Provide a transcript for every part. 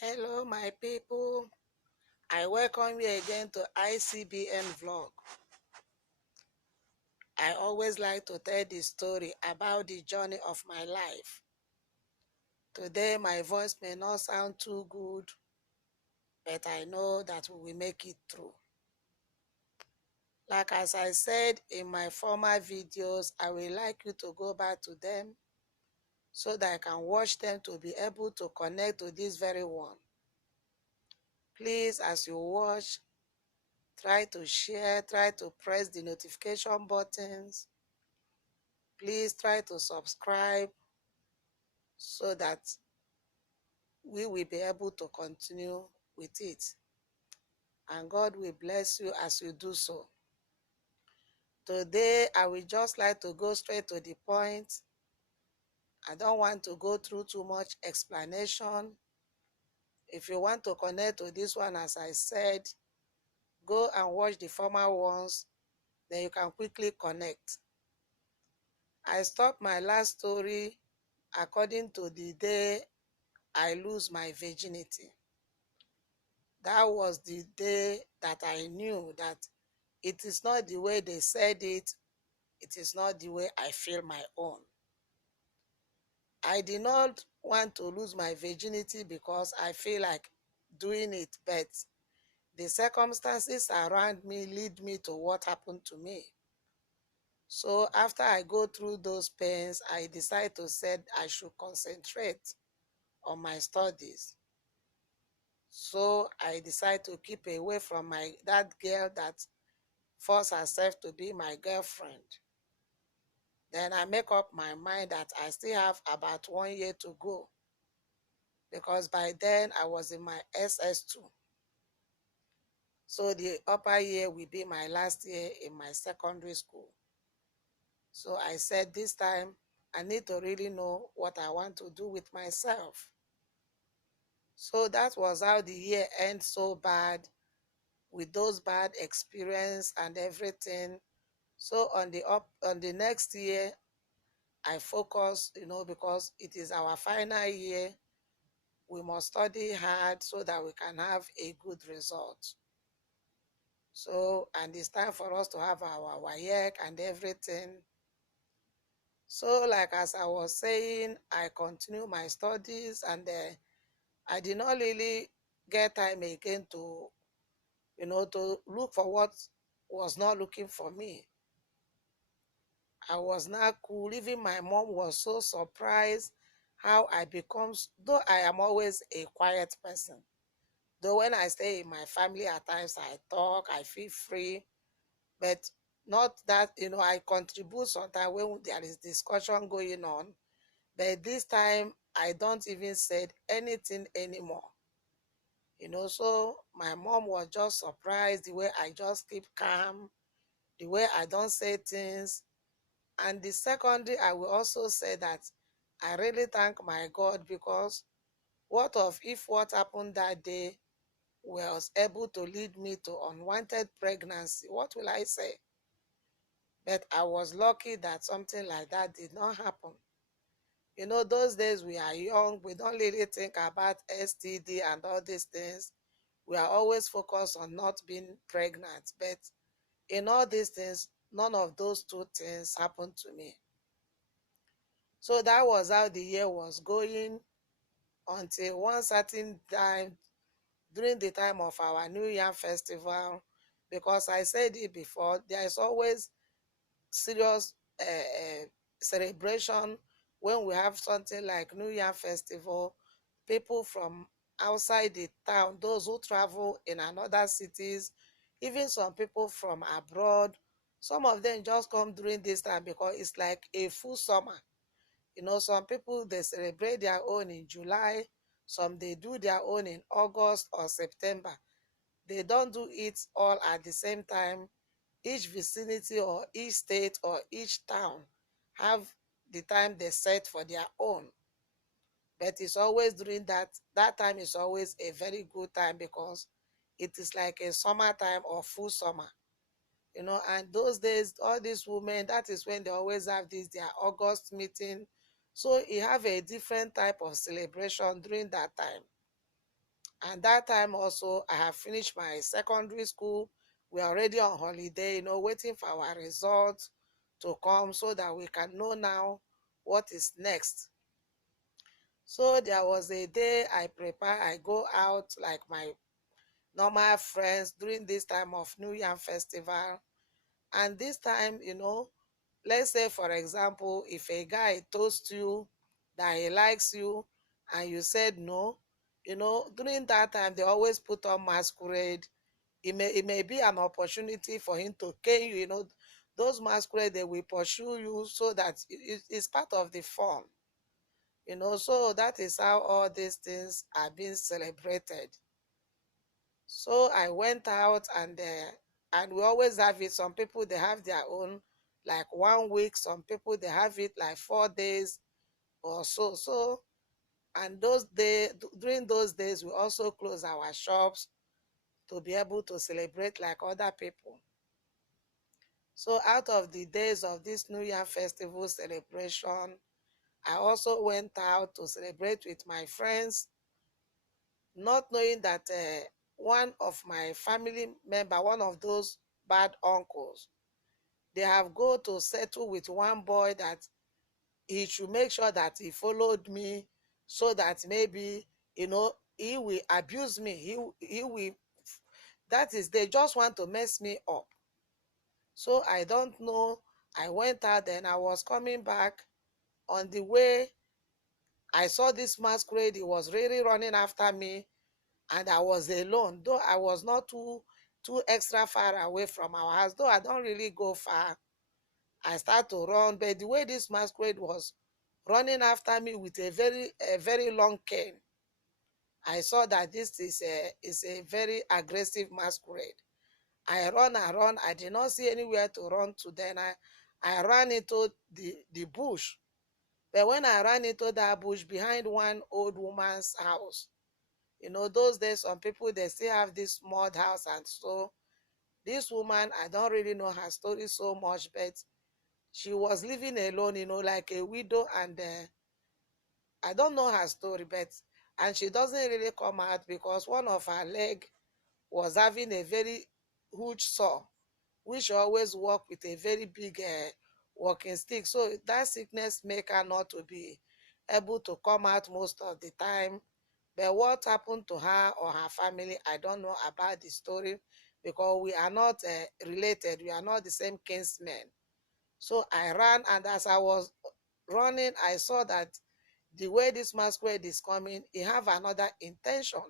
Hello, my people. I welcome you again to ICBN Vlog. I always like to tell the story about the journey of my life. Today, my voice may not sound too good, but I know that we will make it through. Like as I said in my former videos, I would like you to go back to them so that I can watch them to be able to connect to this very one. Please, as you watch, try to share, try to press the notification buttons. Please try to subscribe so that we will be able to continue with it. And God will bless you as you do so. Today, I will just like to go straight to the point. I don't want to go through too much explanation. If you want to connect to this one, as I said, go and watch the former ones, then you can quickly connect. I stopped my last story according to the day I lose my virginity. That was the day that I knew that it is not the way they said it, it is not the way I feel my own. I did not want to lose my virginity because I feel like doing it, but the circumstances around me lead me to what happened to me. So after I go through those pains, I decide to say I should concentrate on my studies. So I decide to keep away from that girl that forced herself to be my girlfriend. Then I make up my mind that I still have about 1 year to go, because by then I was in my SS2. So the upper year will be my last year in my secondary school. So I said this time I need to really know what I want to do with myself. So that was how the year ended so bad, with those bad experience and everything. So on the next year, I focus, because it is our final year. We must study hard so that we can have a good result. So, and it's time for us to have our WAEC and everything. So, like as I was saying, I continue my studies, and I did not really get time again to, to look for what was not looking for me. I was not cool. Even my mom was so surprised how I become, though I am always a quiet person. Though when I stay in my family, at times I talk, I feel free, but not that, I contribute sometimes when there is discussion going on. But this time, I don't even say anything anymore. So my mom was just surprised the way I just keep calm, the way I don't say things. And the secondary, I will also say that I really thank my God, because what if what happened that day was able to lead me to unwanted pregnancy? What will I say? But I was lucky that something like that did not happen. Those days we are young, we don't really think about STD and all these things. We are always focused on not being pregnant. But in all these things, none of those two things happened to me. So that was how the year was going, until one certain time, during the time of our New Year festival, because I said it before, there is always serious celebration when we have something like New Year festival. People from outside the town, those who travel in another cities, even some people from abroad, some of them just come during this time because it's like a full summer. Some people, they celebrate their own in July, some they do their own in August or September. They don't do it all at the same time. Each vicinity or each state or each town have the time they set for their own. But it's always during that time is always a very good time, because it is like a summertime or full summer. And those days, all these women, that is when they always have their August meeting. So you have a different type of celebration during that time. And that time also, I have finished my secondary school. We are already on holiday, waiting for our results to come so that we can know now what is next. So there was a day I prepare, I go out like my normal friends during this time of New Year festival. And this time, let's say, for example, if a guy toasts you that he likes you and you said no, during that time, they always put on masquerade. It may be an opportunity for him to cane you, those masquerade, they will pursue you so that it's part of the fun, so that is how all these things are being celebrated. So I went out, and we always have it. Some people, they have their own like 1 week. Some people, they have it like 4 days or so. So, and during those days, we also close our shops to be able to celebrate like other people. So out of the days of this New Year festival celebration, I also went out to celebrate with my friends, not knowing that one of my family member, one of those bad uncles, they have go to settle with one boy that he should make sure that he followed me, so that maybe, he will abuse me. He will, that is, they just want to mess me up. So I don't know. I went out, then I was coming back. On the way, I saw this masquerade. He was really running after me, and I was alone. Though I was not too extra far away from our house, though I don't really go far. I start to run, but the way this masquerade was running after me with a very long cane, I saw that this is a very aggressive masquerade. I run and run. I did not see anywhere to run to. Then I ran into the bush. But when I ran into that bush behind one old woman's house, those days, some people, they still have this mud house. And so this woman, I don't really know her story so much, but she was living alone, like a widow. And I don't know her story, and she doesn't really come out because one of her leg was having a very huge sore, which always walk with a very big walking stick. So that sickness make her not to be able to come out most of the time. But what happened to her or her family, I don't know about the story, because we are not related. We are not the same kinsmen. So I ran, and as I was running, I saw that the way this masquerade is coming, he have another intention.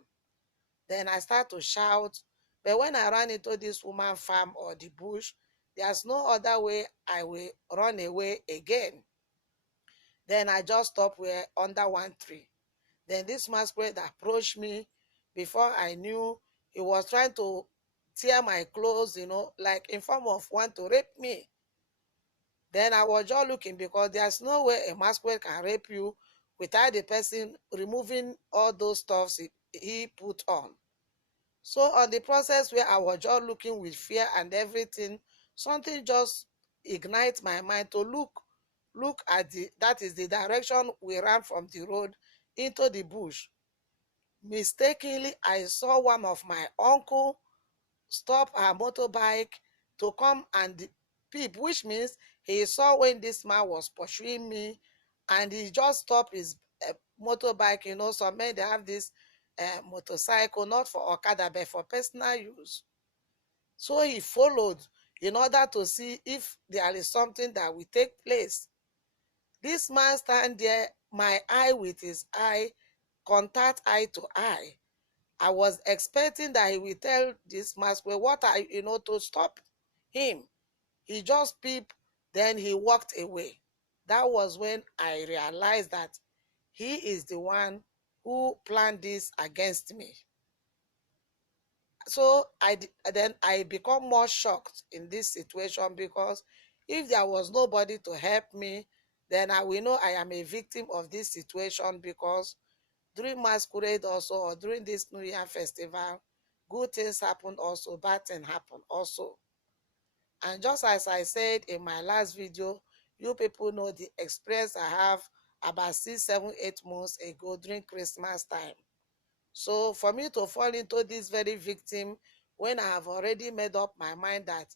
Then I start to shout. But when I ran into this woman farm or the bush, there's no other way I will run away again. Then I just stopped where under one tree. Then this masquerade approached me. Before I knew, he was trying to tear my clothes, like in form of want to rape me. Then I was just looking, because there's no way a masquerade can rape you without the person removing all those stuffs he put on. So on the process where I was just looking with fear and everything, something just ignite my mind to look at that is the direction we ran from the road into the bush. Mistakenly, I saw one of my uncle stop her motorbike to come and peep, which means he saw when this man was pursuing me, and he just stopped his motorbike. Some men, they have this motorcycle, not for Okada, but for personal use. So he followed in order to see if there is something that will take place. This man stand there, my eye with his eye, contact eye to eye. I was expecting that he will tell this masquerade what to stop him. He just peeped, then he walked away. That was when I realized that he is the one who planned this against me. So then I become more shocked in this situation, because if there was nobody to help me, then I will know I am a victim of this situation, because during masquerade also, or during this New Year festival, good things happen also, bad things happen also. And just as I said in my last video, you people know the experience I have about 6, 7, 8 months ago during Christmas time. So for me to fall into this very victim when I have already made up my mind that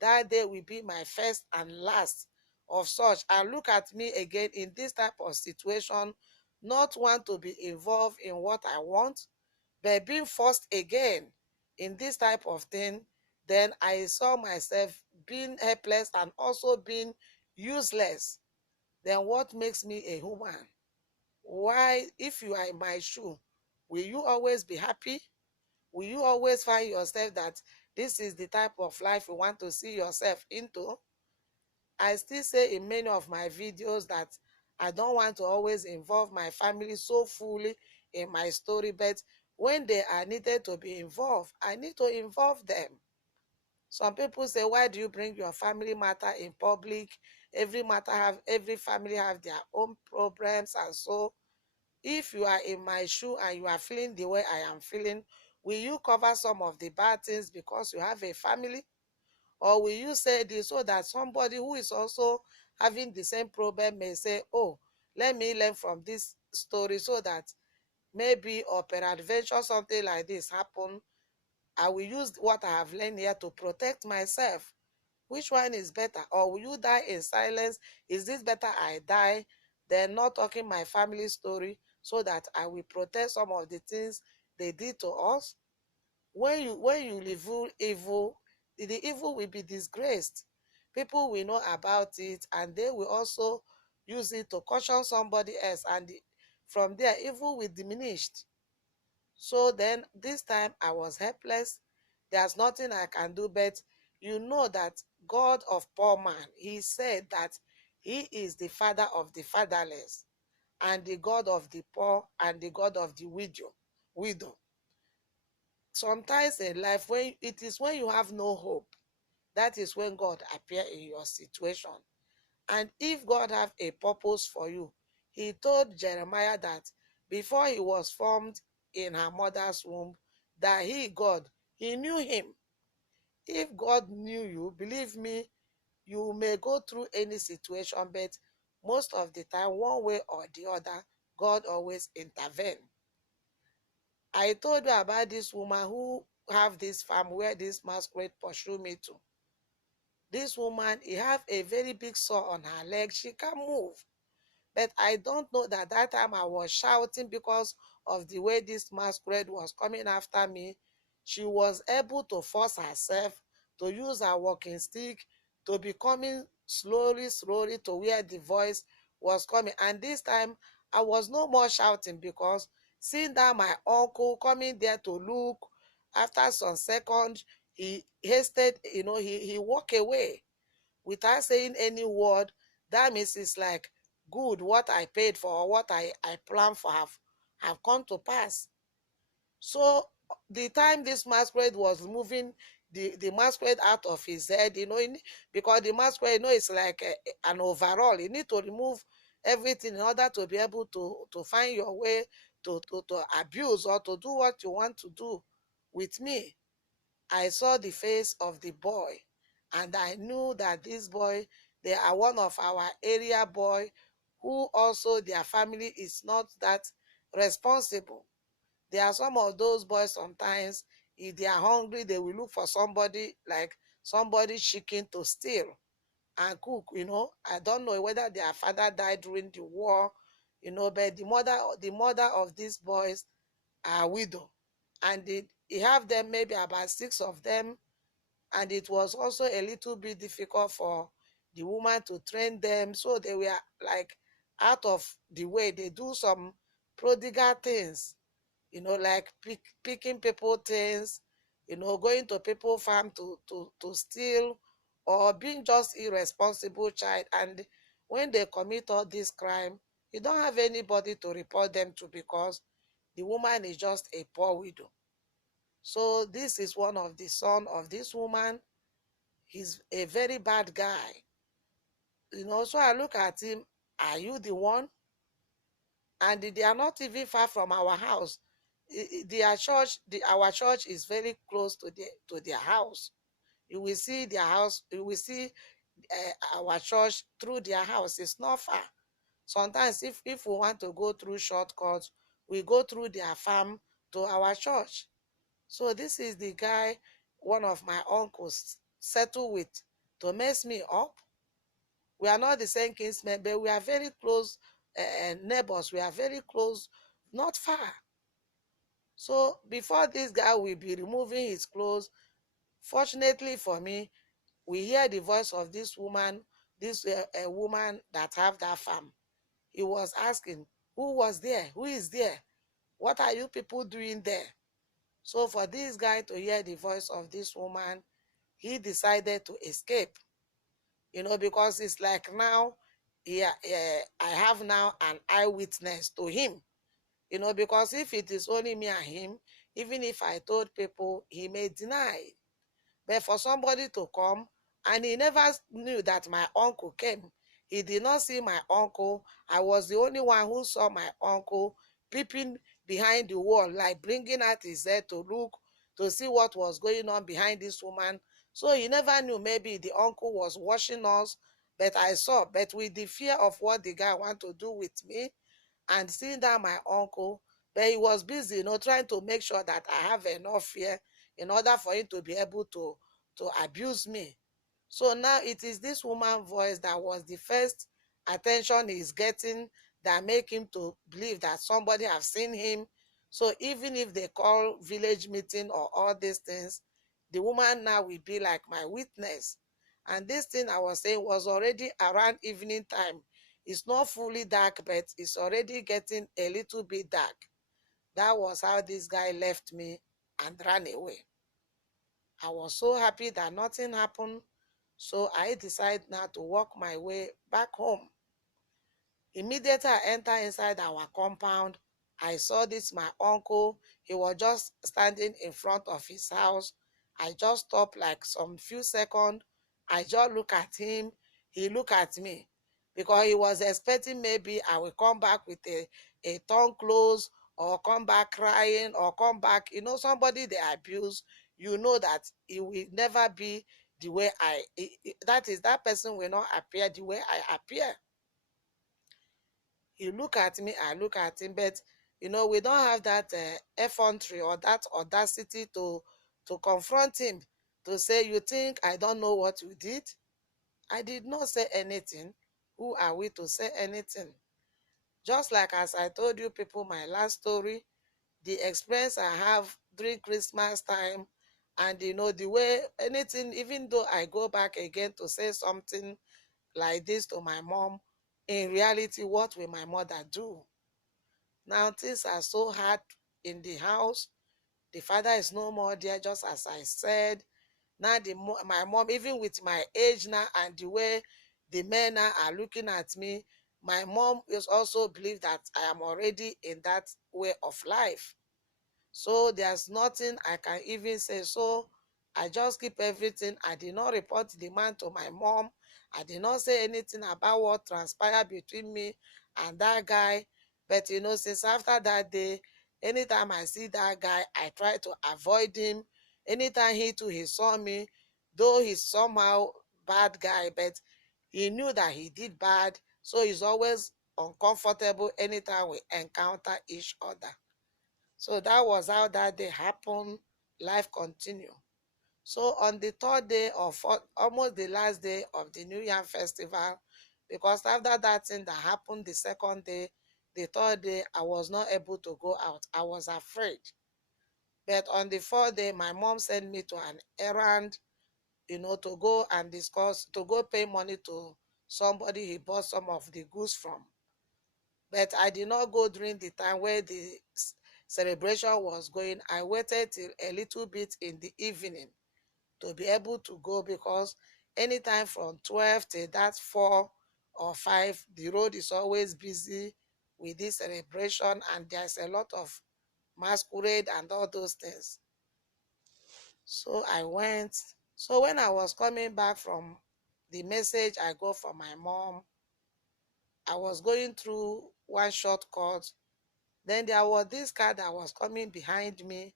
that day will be my first and last of such, and look at me again in this type of situation, not want to be involved in what I want, but being forced again in this type of thing, then I saw myself being helpless and also being useless. Then what makes me a human? Why, if you are in my shoe, will you always be happy? Will you always find yourself that this is the type of life you want to see yourself into? I still say in many of my videos that I don't want to always involve my family so fully in my story, but when they are needed to be involved, I need to involve them. Some people say, why do you bring your family matter in public? Every family have their own problems, and so if you are in my shoe and you are feeling the way I am feeling, will you cover some of the bad things because you have a family? Or will you say this so that somebody who is also having the same problem may say, oh, let me learn from this story so that maybe or peradventure something like this happen, I will use what I have learned here to protect myself. Which one is better? Or will you die in silence? Is this better I die than not talking my family story so that I will protect some of the things they did to us? When you reveal evil, the evil will be disgraced. People will know about it and they will also use it to caution somebody else, and from there evil will diminish. So then this time I was helpless. There's nothing I can do, but you know that God of poor man, he said that he is the father of the fatherless and the God of the poor and the God of the widow. Sometimes in life, when you have no hope, that is when God appear in your situation. And if God have a purpose for you, he told Jeremiah that before he was formed in her mother's womb, that he, God, he knew him. If God knew you, believe me, you may go through any situation, but most of the time, one way or the other, God always intervene. I told you about this woman who have this farm where this masquerade pursue me to. This woman, he have a very big sore on her leg. She can't move. But I don't know that that time I was shouting because of the way this masquerade was coming after me. She was able to force herself to use her walking stick to be coming slowly, slowly to where the voice was coming. And this time I was no more shouting because seeing that my uncle coming there to look, after some seconds, he hasted, he walked away without saying any word. That means it's like, good, what I paid for or what I planned for have come to pass. So the time this masquerade was removing the masquerade out of his head, because the masquerade, it's like an overall. You need to remove everything in order to be able to find your way to abuse or to do what you want to do with me. I saw the face of the boy, and I knew that this boy, they are one of our area boy who also their family is not that responsible. There are some of those boys sometimes, if they are hungry, they will look for somebody, like somebody chicken to steal and cook. I don't know whether their father died during the war, but the mother of these boys are widow, and he have them, maybe about six of them, and it was also a little bit difficult for the woman to train them, so they were like out of the way. They do some prodigal things, like picking people things, going to people farm to steal, or being just irresponsible child. And when they commit all this crime, you don't have anybody to report them to because the woman is just a poor widow. So this is one of the son of this woman. He's a very bad guy. So I look at him, are you the one? And they are not even far from our house. Our church is very close to their house. You will see their house, you will see our church through their house. It's not far. Sometimes if we want to go through shortcuts, we go through their farm to our church. So this is the guy one of my uncles settled with to mess me up. We are not the same kinsmen, but we are very close neighbors. We are very close, not far. So before this guy will be removing his clothes, fortunately for me, we hear the voice of this woman, this woman that have that farm. He was asking, who was there? Who is there? What are you people doing there? So for this guy to hear the voice of this woman, he decided to escape, because it's like now, yeah, I have now an eyewitness to him, because if it is only me and him, even if I told people, he may deny. But for somebody to come, and he never knew that my uncle came. He did not see my uncle. I was the only one who saw my uncle peeping behind the wall, like bringing out his head to look, to see what was going on behind this woman. So he never knew maybe the uncle was watching us, but I saw. But with the fear of what the guy want to do with me, and seeing that my uncle, but he was busy, trying to make sure that I have enough fear in order for him to be able to abuse me. So now it is this woman voice that was the first attention he's getting, that make him to believe that somebody have seen him. So even if they call village meeting or all these things, the woman now will be like my witness. And this thing I was saying was already around evening time. It's not fully dark, but it's already getting a little bit dark. That was how this guy left me and ran away. I was so happy that nothing happened. So I decided now to walk my way back home. Immediately I enter inside our compound, I saw this my uncle. He was just standing in front of his house. I just stopped like some few seconds. I just look at him. He look at me, because he was expecting maybe I will come back with a tongue closed, or come back crying, or come back, somebody they abuse. That it will never be the way that is, that person will not appear the way I appear. He look at me, I look at him, but we don't have that effrontery or that audacity to confront him, to say, you think I don't know what you did? I did not say anything. Who are we to say anything? Just like as I told you people my last story, the experience I have during Christmas time, and the way anything, even though I go back again to say something like this to my mom, in reality, what will my mother do? Now things are so hard in the house. The father is no more there, just as I said. Now my mom, even with my age now and the way the men now are looking at me, my mom is also believe that I am already in that way of life. So there's nothing I can even say. So I just keep everything. I did not report the man to my mom. I did not say anything about what transpired between me and that guy. But since after that day, anytime I see that guy, I try to avoid him. Anytime he saw me, though he's somehow bad guy, but he knew that he did bad. So he's always uncomfortable anytime we encounter each other. So that was how that day happened. Life continued. So on the third day of almost the last day of the New Year festival, because after that thing that happened the second day, the third day, I was not able to go out. I was afraid. But on the fourth day, my mom sent me to an errand, to go and discuss, to go pay money to somebody he bought some of the goods from. But I did not go during the time where the celebration was going. I waited till a little bit in the evening to be able to go, because anytime from 12 till that 4 or 5, the road is always busy with this celebration, and there's a lot of masquerade and all those things. So I went. So when I was coming back from the message I got from my mom, I was going through one shortcut. Then there was this car that was coming behind me.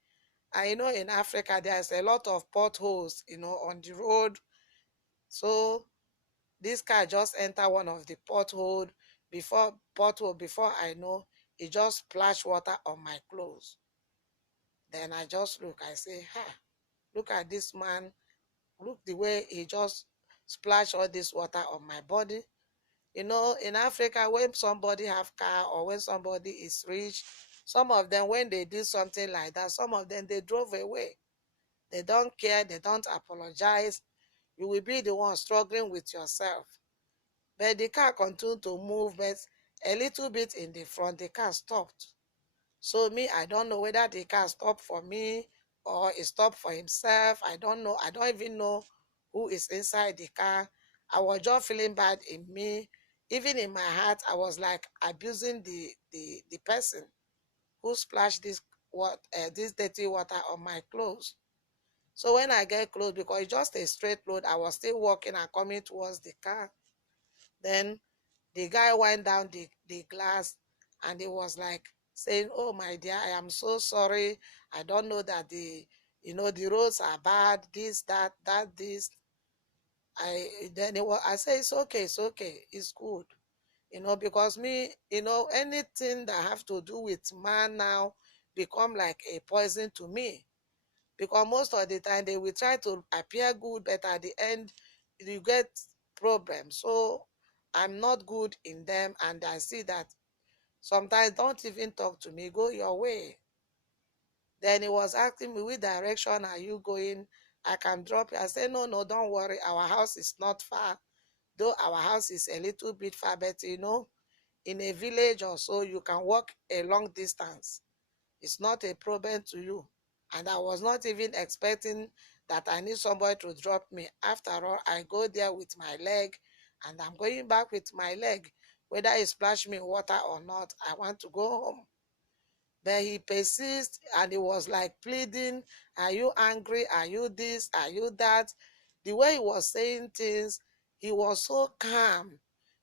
And in Africa, there's a lot of potholes, on the road. So this car just entered one of the pothole before I know, it just splashed water on my clothes. Then I just look, I say, look at this man. Look the way he just splash all this water on my body. You know, in Africa, when somebody have car or when somebody is rich, some of them, when they do something like that, some of them, they drove away. They don't care. They don't apologize. You will be the one struggling with yourself. But the car continued to move, but a little bit in the front, the car stopped. So me, I don't know whether the car stopped for me or it stopped for himself. I don't know. I don't even know who is inside the car. I was just feeling bad in me. Even in my heart, I was like abusing the person who splashed this dirty water on my clothes. So when I get close, because it's just a straight road, I was still walking and coming towards the car. Then the guy went down the glass and he was like saying, "Oh my dear, I am so sorry. I don't know that the roads are bad, this, that, this." I said, it's okay, it's good. Because me, anything that have to do with man now become like a poison to me. Because most of the time they will try to appear good, but at the end you get problems. So I'm not good in them, and I see that sometimes don't even talk to me, go your way. Then he was asking me, which direction are you going? I can drop you. I said, no, no, don't worry, our house is not far, though our house is a little bit far, but in a village or so you can walk a long distance. It's not a problem to you. And I was not even expecting that I need somebody to drop me. After all, I go there with my leg and I'm going back with my leg. Whether he splash me in water or not, I want to go home. But he persists and he was like pleading, are you angry? Are you this? Are you that? The way he was saying things, he was so calm.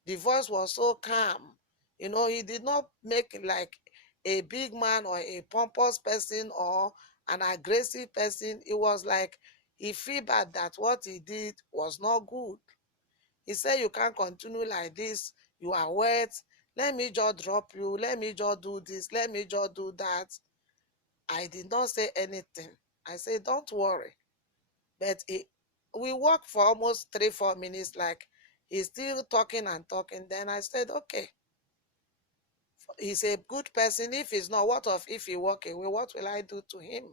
The voice was so calm. He did not make like a big man or a pompous person or an aggressive person. It was like he feel bad that what he did was not good. He said, you can't continue like this. You are wet. Let me just drop you. Let me just do this. Let me just do that. I did not say anything. I said, don't worry. But we walked for almost 3-4 minutes, like he's still talking and talking. Then I said, okay, he's a good person. If he's not, what of if he walk away? What will I do to him?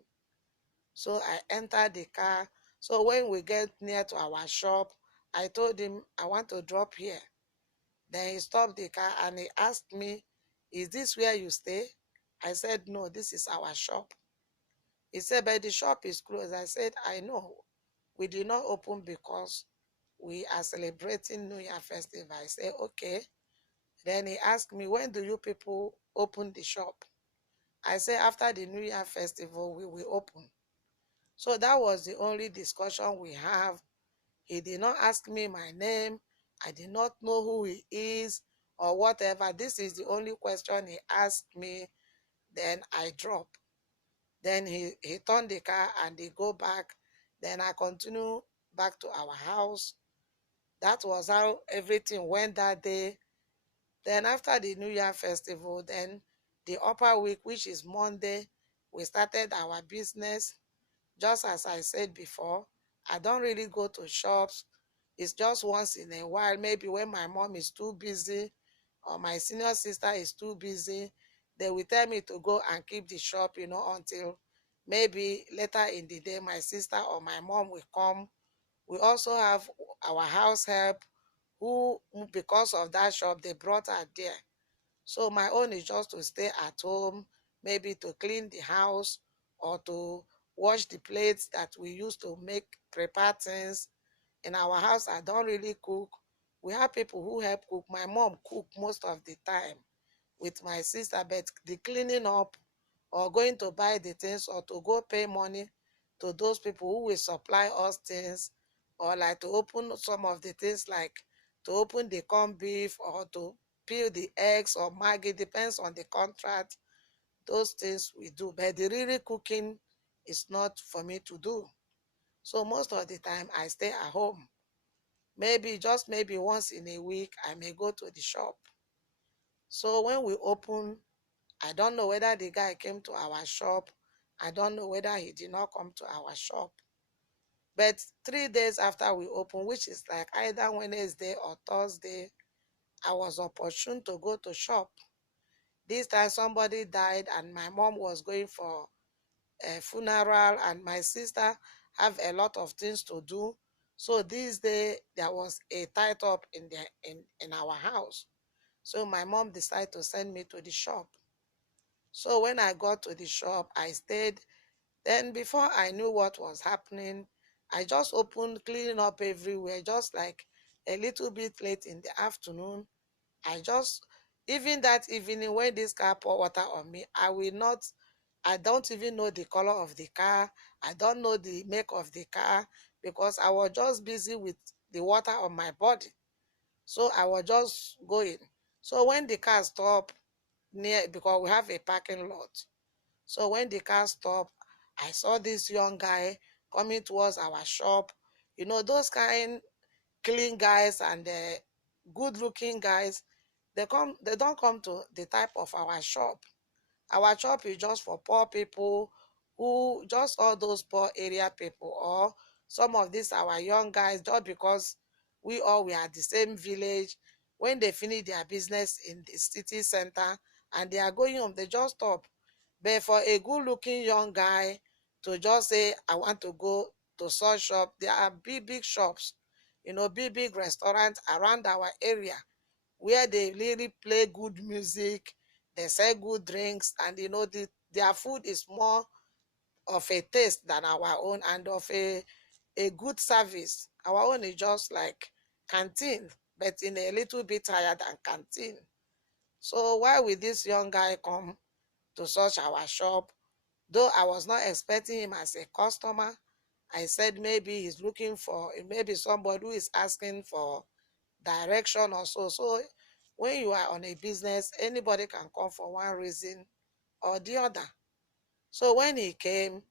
So I entered the car. So when we get near to our shop, I told him, I want to drop here. Then he stopped the car and he asked me, is this where you stay? I said, no, this is our shop. He said, but the shop is closed. I said, I know. We did not open because we are celebrating New Year festival. I said, okay. Then he asked me, when do you people open the shop? I said, after the New Year festival, we will open. So that was the only discussion we have. He did not ask me my name. I did not know who he is or whatever. This is the only question he asked me. Then I dropped. Then he turned the car and he go back. Then I continue back to our house. That was how everything went that day. Then after the New Year festival, then the upper week, which is Monday, we started our business. Just as I said before, I don't really go to shops. It's just once in a while, maybe when my mom is too busy or my senior sister is too busy, they will tell me to go and keep the shop, until maybe later in the day my sister or my mom will come. We also have our house help who, because of that shop, they brought her there. So my own is just to stay at home, maybe to clean the house or to wash the plates that we use to prepare things. In our house, I don't really cook. We have people who help cook. My mom cook most of the time with my sister, but the cleaning up or going to buy the things or to go pay money to those people who will supply us things, or like to open some of the things, like to open the corned beef or to peel the eggs or Maggi, depends on the contract. Those things we do, but the really cooking is not for me to do. So most of the time I stay at home. Maybe once in a week I may go to the shop. So when we open, I don't know whether the guy came to our shop I don't know whether he did not come to our shop. But 3 days after we opened, which is like either Wednesday or Thursday, I was opportune to go to shop. This time somebody died and my mom was going for a funeral and my sister have a lot of things to do. So this day there was a tight up in our house. So my mom decided to send me to the shop. So when I got to the shop, I stayed. Then before I knew what was happening, I just opened, cleaning up everywhere, just like a little bit late in the afternoon. I just, even that evening when this car poured water on me, I don't even know the color of the car. I don't know the make of the car because I was just busy with the water on my body. So I was just going. So when the car stopped near, because we have a parking lot. So when the car stopped, I saw this young guy coming towards our shop. You know, those kind clean guys and good looking guys, they don't come to the type of our shop. Our shop is just for poor people, who just all those poor area people, or some of these our young guys, just because we are the same village. When they finish their business in the city center and they are going home, they just stop. But for a good looking young guy to just say, I want to go to such shop, there are big shops, you know, big restaurants around our area where they really play good music, they sell good drinks, and you know their food is more of a taste than our own and of a good service. Our own is just like canteen, but in a little bit higher than canteen. So why will this young guy come to such our shop? Though I was not expecting him as a customer, I said maybe he's looking for, maybe somebody who is asking for direction or so. So when you are on a business, anybody can come for one reason or the other. So when he came,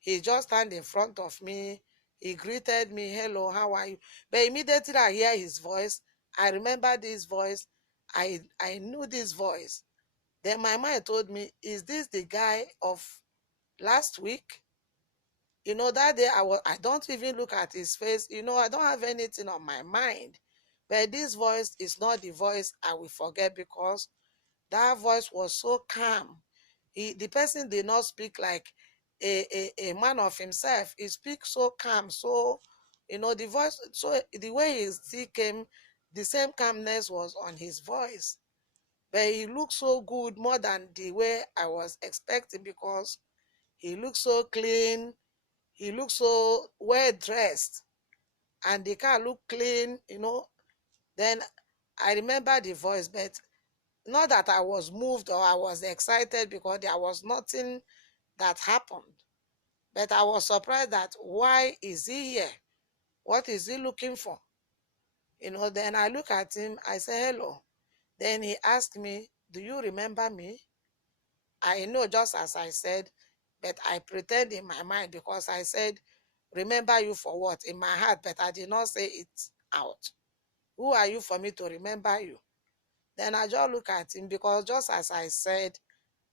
he just stand in front of me. He greeted me, hello, how are you? But immediately I hear his voice. I remember this voice. I knew this voice. Then my mind told me, is this the guy of last week? You know, that day I don't even look at his face. You know, I don't have anything on my mind. But this voice is not the voice I will forget because that voice was so calm. The person did not speak like a man of himself. He speaks so calm, so you know the voice. So the way he came, the same calmness was on his voice. But he looked so good, more than the way I was expecting, because he looked so clean. He looked so well dressed, and the car looked clean. You know. Then I remember the voice, but not that I was moved or I was excited because there was nothing that happened. But I was surprised that why is he here? What is he looking for? You know, then I look at him, I say hello. Then he asked me, do you remember me? I know, just as I said, but I pretend in my mind because I said, remember you for what? In my heart, but I did not say it out. Who are you for me to remember you? Then I just look at him because just as I said,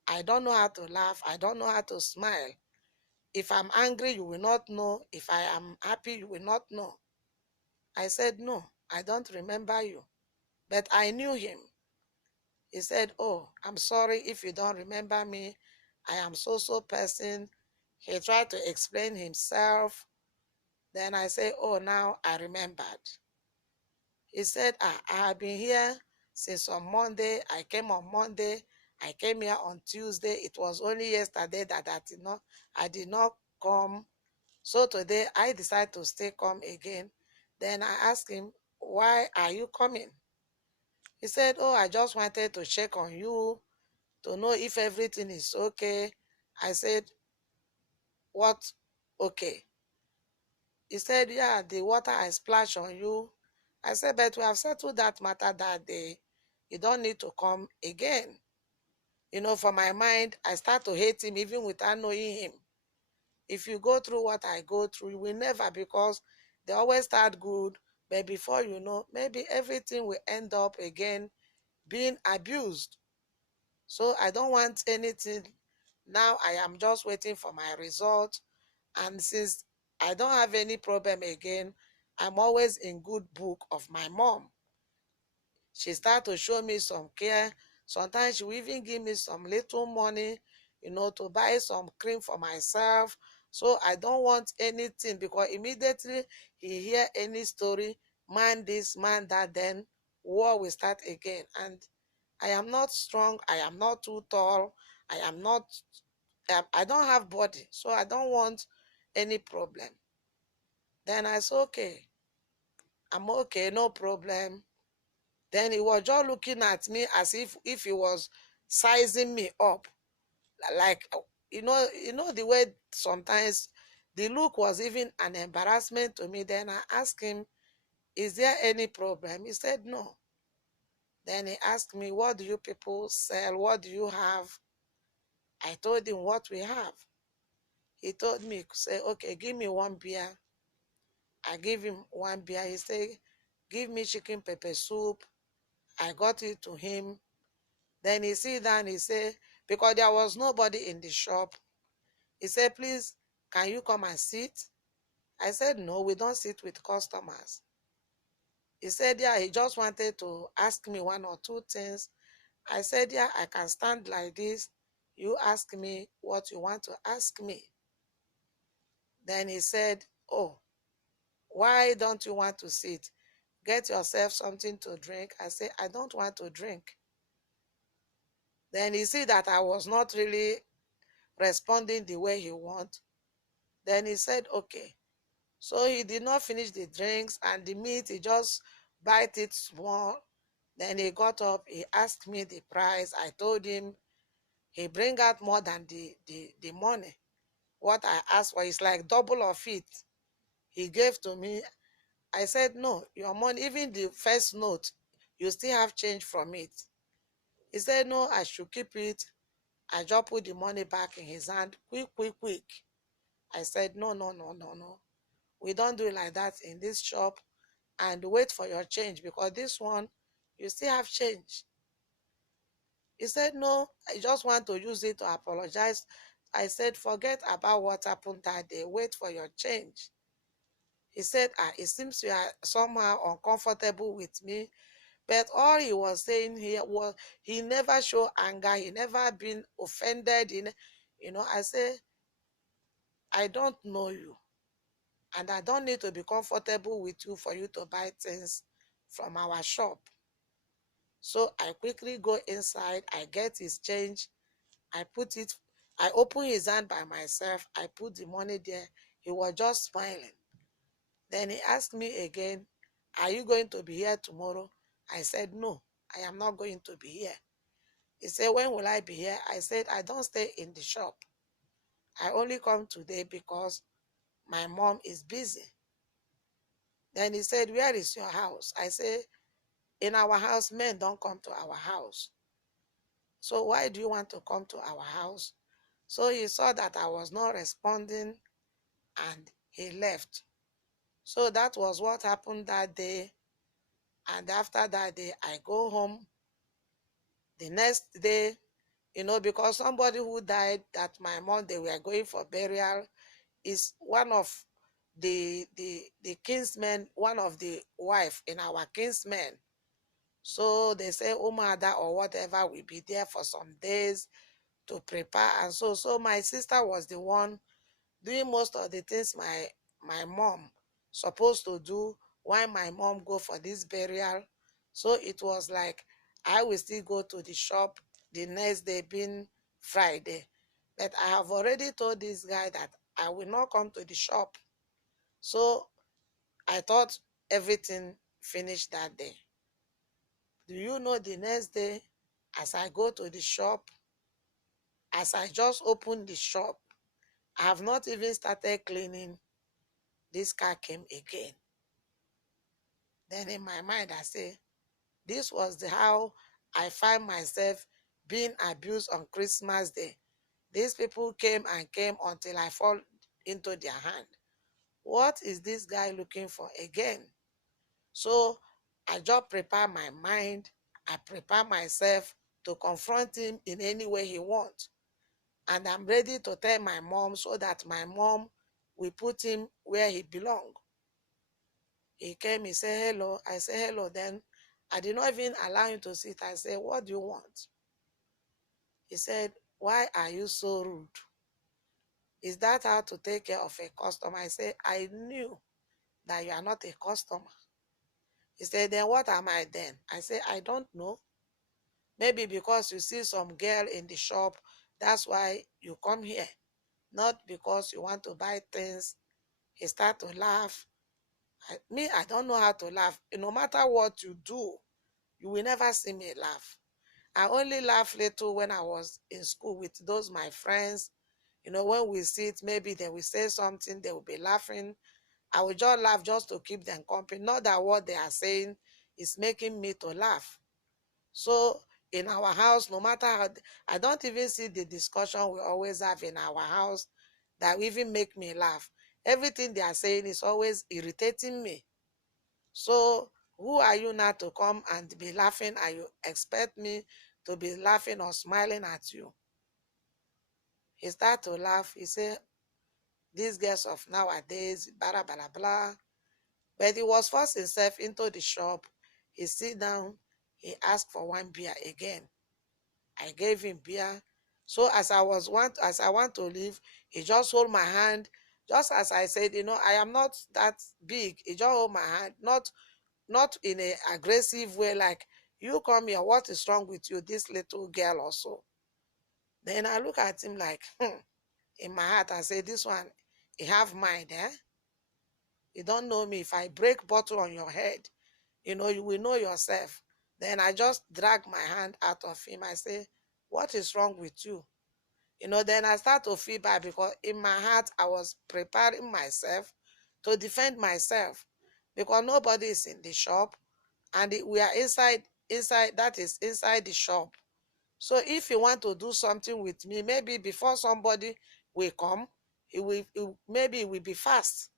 I don't know how to laugh. I don't know how to smile. If I'm angry, you will not know. If I am happy, you will not know. I said, no, I don't remember you. But I knew him. He said, oh, I'm sorry if you don't remember me. I am so person. He tried to explain himself. Then I said, oh, now I remembered. He said, I have been here since on Monday. I came on Monday. I came here on Tuesday. It was only yesterday that I did not come. So today I decided to stay come again. Then I asked him, why are you coming? He said, oh, I just wanted to check on you to know if everything is okay. I said, what? Okay. He said, yeah, the water I splashed on you. I said, but we have settled that matter that day. You don't need to come again. You know, for my mind, I start to hate him even without knowing him. If you go through what I go through, you will never, because they always start good, but before you know, maybe everything will end up again being abused. So I don't want anything Now I am just waiting for my result. And since I don't have any problem again, I'm always in good book of my mom. She start to show me some care. Sometimes she will even give me some little money, to buy some cream for myself. So I don't want anything, because immediately he hear any story, man this, man that, then war will start again. And I am not strong. I am not too tall. I am not, I don't have body. So I don't want any problem. Then I said, okay, I'm okay, no problem. Then he was just looking at me as if he was sizing me up. Like, the way sometimes the look was even an embarrassment to me. Then I asked him, is there any problem? He said no. Then he asked me, what do you people sell? What do you have? I told him what we have. He told me, say, okay, give me one beer. I gave him one beer. He said, give me chicken pepper soup. I got it to him. Then he sit down, he said, because there was nobody in the shop, he said, please, can you come and sit? I said, no, we don't sit with customers. He said, yeah, he just wanted to ask me one or two things. I said, yeah, I can stand like this. You ask me what you want to ask me. Then he said, oh, why don't you want to sit? Get yourself something to drink. I said, I don't want to drink. Then he see that I was not really responding the way he want. Then he said, okay. So he did not finish the drinks and the meat. He just bite it small. Then he got up. He asked me the price. I told him. He bring out more than the money. What I asked for is like double of it. He gave to me. I said, no, your money, even the first note, you still have change from it. He said, no, I should keep it. I just put the money back in his hand. Quick, quick, quick. I said, no, no, no, no, no. We don't do it like that in this shop. And wait for your change, because this one, you still have change. He said, no, I just want to use it to apologize. I said, forget about what happened that day. Wait for your change. He said, it seems you are somehow uncomfortable with me. But all he was saying here was he never showed anger. He never been offended. I said, I don't know you. And I don't need to be comfortable with you for you to buy things from our shop. So I quickly go inside. I get his change. I put it, I open his hand by myself. I put the money there. He was just smiling. Then he asked me again, are you going to be here tomorrow? I said, no, I am not going to be here. He said, when will I be here? I said, I don't stay in the shop. I only come today because my mom is busy. Then he said, where is your house? I said, in our house, men don't come to our house. So why do you want to come to our house? So he saw that I was not responding and he left. So that was what happened that day. And after that day, I go home. The next day, because somebody who died that my mom, they were going for burial, is one of the kinsmen, one of the wife in our kinsmen. So they say Umada or whatever will be there for some days to prepare. And so my sister was the one doing most of the things my mom supposed to do while my mom go for this burial. So it was like I will still go to the shop the next day being Friday. But I have already told this guy that I will not come to the shop. So I thought everything finished that day. Do you know the next day, as I go to the shop, as I just opened the shop, I have not even started cleaning, this car came again. Then in my mind, I say, this was how I find myself being abused on Christmas Day. These people came and came until I fall into their hand. What is this guy looking for again? So I just prepare my mind. I prepare myself to confront him in any way he wants. And I'm ready to tell my mom so that my mom will put him where he belongs. He came, he said, hello. I said, hello. Then I did not even allow him to sit. I said, what do you want? He said, why are you so rude? Is that how to take care of a customer? I said, I knew that you are not a customer. He said, then what am I then? I said, I don't know. Maybe because you see some girl in the shop, that's why you come here. Not because you want to buy things. He start to laugh. I don't know how to laugh. No matter what you do, you will never see me laugh. I only laugh little when I was in school with those my friends. When we sit, maybe they will say something, they will be laughing. I will just laugh just to keep them company. Not that what they are saying is making me to laugh. So in our house, no matter how, I don't even see the discussion we always have in our house that even make me laugh. Everything they are saying is always irritating me. So who are you now to come and be laughing, and you expect me to be laughing or smiling at you? He started to laugh. He said, these girls of nowadays, blah, blah, blah. But he was forced himself into the shop. He sit down. He asked for one beer again. I gave him beer. So as I want to leave, he just hold my hand. Just as I said, I am not that big. He just hold my hand, not in an aggressive way, like, you come here, what is wrong with you, this little girl also. Then I look at him like, in my heart, I say, this one, he have mind, eh? You don't know me. If I break bottle on your head, you will know yourself. Then I just drag my hand out of him. I say, what is wrong with you? Then I start to feel bad because in my heart, I was preparing myself to defend myself because nobody is in the shop and we are inside, that is inside the shop. So if you want to do something with me, maybe before somebody will come, maybe it will be fast.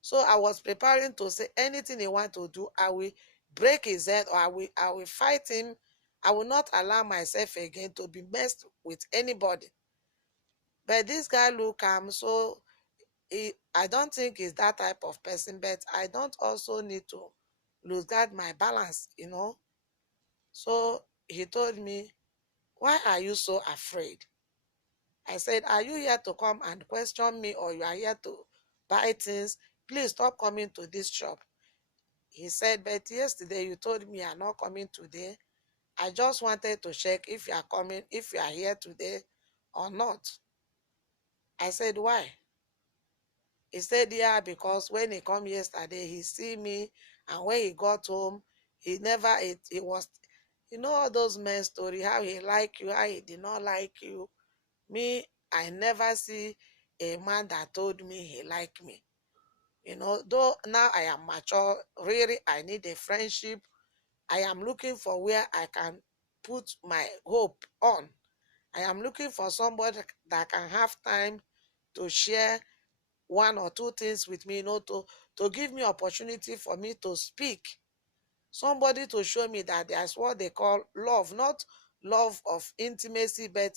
So I was preparing to say anything he want to do, I will break his head or I will fight him. I will not allow myself again to be messed with anybody. But this guy look calm, so I don't think he's that type of person, but I don't also need to lose guard my balance. So he told me, why are you so afraid? I said, are you here to come and question me or you are here to buy things? Please stop coming to this shop. He said, but yesterday you told me you are not coming today. I just wanted to check if you are coming, if you are here today or not. I said, why? He said, yeah, because when he come yesterday, he see me, and when he got home, he never, it was, all those men story, how he like you, how he did not like you. Me, I never see a man that told me he liked me. Though now I am mature, really, I need a friendship. I am looking for where I can put my hope on. I am looking for somebody that can have time to share one or two things with me, to give me opportunity for me to speak. Somebody to show me that there's what they call love, not love of intimacy, but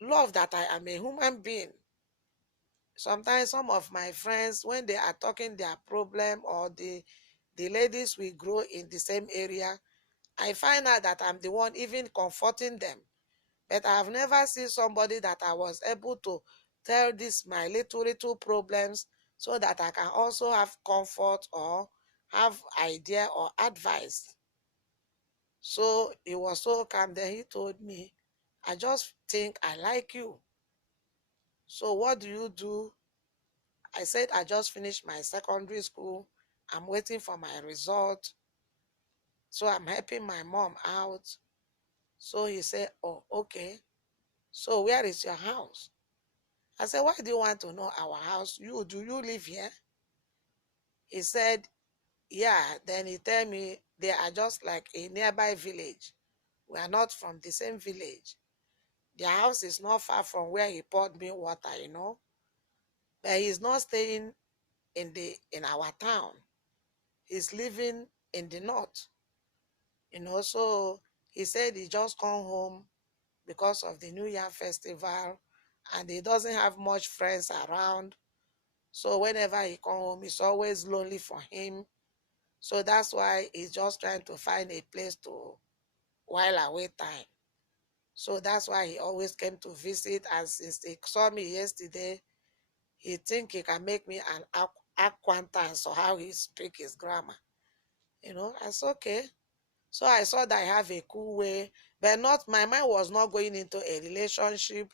love that I am a human being. Sometimes some of my friends, when they are talking their problem, or the ladies we grow in the same area, I find out that I'm the one even comforting them. But I've never seen somebody that I was able to tell this my little problems so that I can also have comfort or have idea or advice. So he was so calm. Then he told me, I just think I like you. So what do you do? I said, I just finished my secondary school. I'm waiting for my result. So I'm helping my mom out. So he said, oh, okay. So where is your house? I said, why do you want to know our house? Do you live here? He said, yeah. Then he tell me they are just like a nearby village. We are not from the same village. Their house is not far from where he poured me water. But he's not staying in our town. He's living in the north. So he said he just come home because of the New Year festival and he doesn't have much friends around. So whenever he come home, it's always lonely for him. So that's why he's just trying to find a place to while away time. So that's why he always came to visit. And since he saw me yesterday, he think he can make me an acquaintance or how he speak his grammar. I said, okay. So I saw that I have a cool way, but not my mind was not going into a relationship,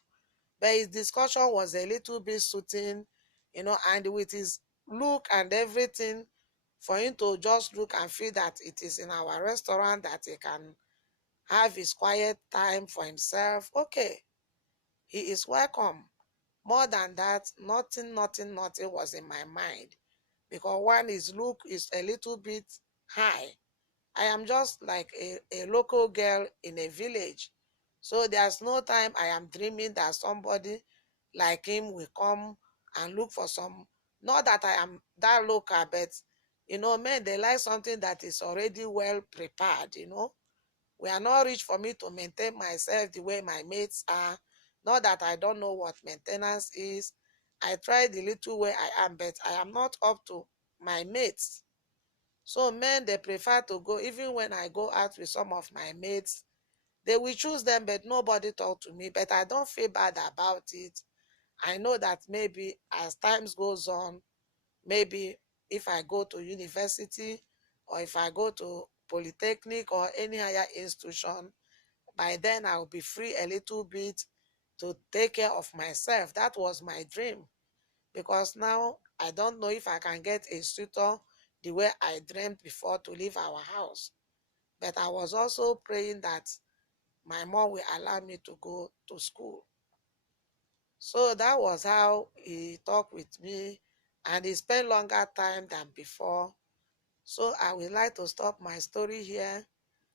but his discussion was a little bit soothing, and with his look and everything, for him to just look and feel that it is in our restaurant that he can have his quiet time for himself. Okay, he is welcome. More than that, nothing was in my mind, because one, his look is a little bit high. I am just like a local girl in a village. So there's no time I am dreaming that somebody like him will come and look for some. Not that I am that local, but men, they like something that is already well prepared. We are not rich for me to maintain myself the way my mates are. Not that I don't know what maintenance is. I try the little way I am, but I am not up to my mates. So men, they prefer to go, even when I go out with some of my mates, they will choose them, but nobody talk to me. But I don't feel bad about it. I know that maybe as times goes on, maybe if I go to university or if I go to polytechnic or any higher institution, by then I'll be free a little bit to take care of myself. That was my dream, because now I don't know if I can get a suitor the way I dreamed before to leave our house. But I was also praying that my mom will allow me to go to school. So that was how he talked with me, and he spent longer time than before. So I would like to stop my story here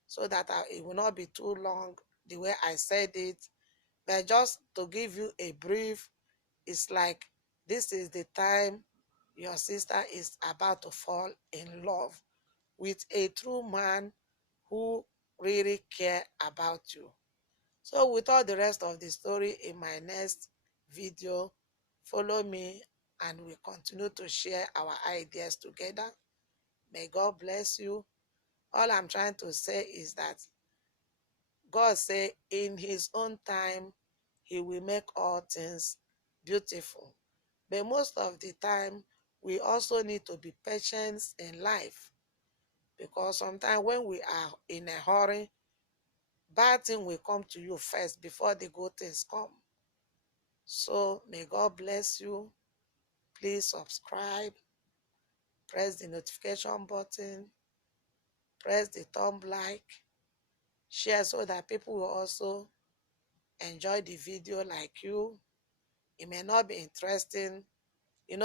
so that it will not be too long the way I said it. But just to give you a brief, it's like this is the time your sister is about to fall in love with a true man who really care about you. So with all the rest of the story in my next video, follow me and we continue to share our ideas together. May God bless you. All I'm trying to say is that God said in his own time, he will make all things beautiful. But most of the time, we also need to be patient in life, because sometimes when we are in a hurry, bad things will come to you first before the good things come. So may God bless you. Please subscribe, press the notification button, press the thumb like, share so that people will also enjoy the video like you. It may not be interesting.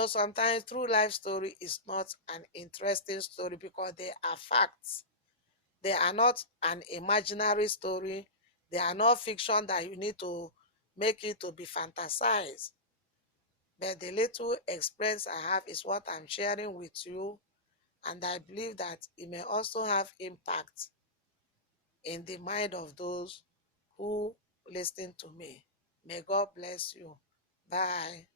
Sometimes true life story is not an interesting story because they are facts. They are not an imaginary story. They are not fiction that you need to make it to be fantasized. But the little experience I have is what I'm sharing with you. And I believe that it may also have impact in the mind of those who listen to me. May God bless you. Bye.